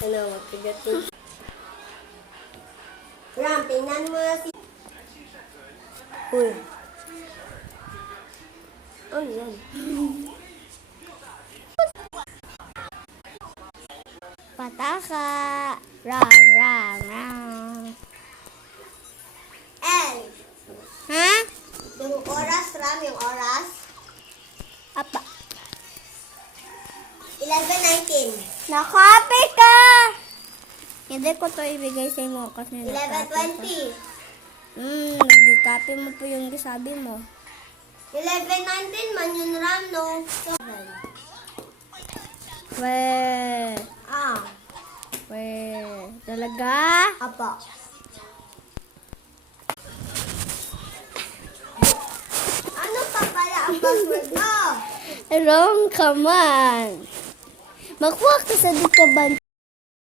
Ano, magkagating. Ram, tingnan mo na si... Uy. Oh, yan. Pataka. Rang, rang, rang. L. Ha? Yung oras, Ram, yung oras. Apa. 11:19. Nakopy ka! Hindi ko to ibigay sa inyo kasi 11:20. Nag-copy mo po yung sabi mo. 11:19 man yun, Ram, no? We. Ah. We. Talaga? Apa. Ano pa pala ang password mo? Wrong ka man. Makuha ka sa dito ba?